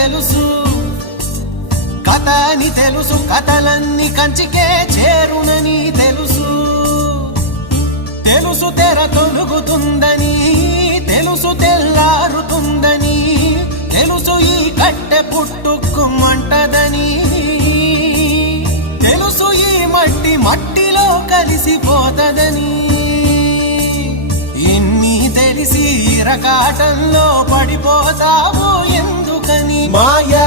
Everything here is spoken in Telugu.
తెలుసు, కథ అని తెలుసు, కథలన్నీ కంచికే చేరునని తెలుసు. తెలుసు తెర తొలుగుతుందని, తెలుసు తెల్లారుతుందని, తెలుసు ఈ కట్టె పుట్టుకుమంటదని, తెలుసు ఈ మట్టి మట్టిలో కలిసిపోతదని. ఇన్ని తెలిసి ఇరకాటంలో పడిపోతావు ఎందుకని? మాయ